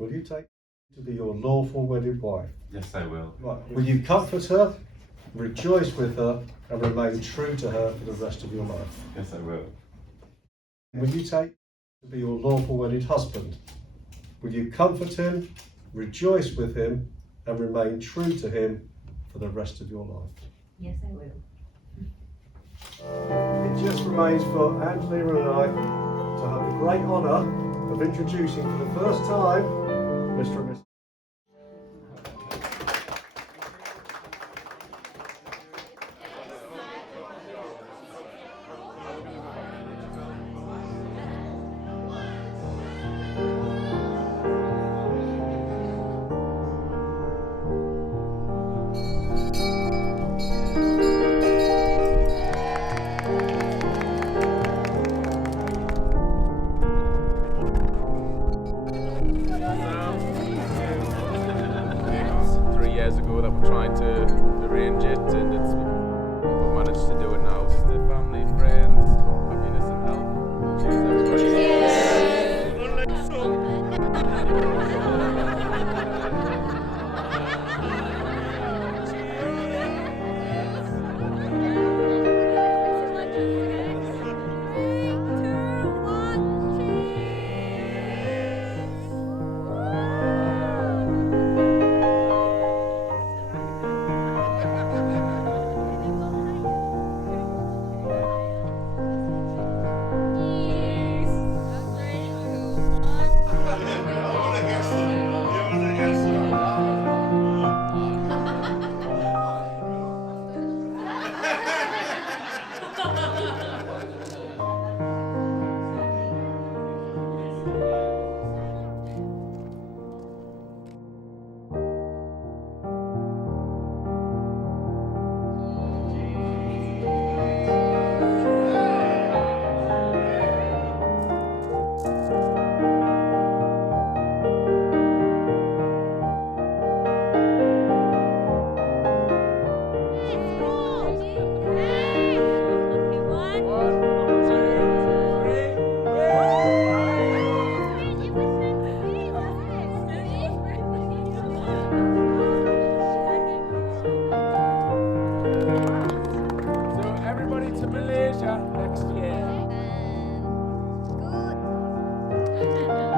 Will you take to be your lawful wedded wife? Yes, I will. Right. Will you comfort her, rejoice with her, and remain true to her for the rest of your life? Yes, I will. Will you take to be your lawful wedded husband? Will you comfort him, rejoice with him, and remain true to him for the rest of your life? Yes, I will. It just remains for Angelina and I to have the great honour of introducing for the first time Mr. and Mrs. Ago that we're trying to arrange it, and we've managed to do it now. Just the family, friends, happiness and health. Cheers, everybody. To Malaysia next year. Good.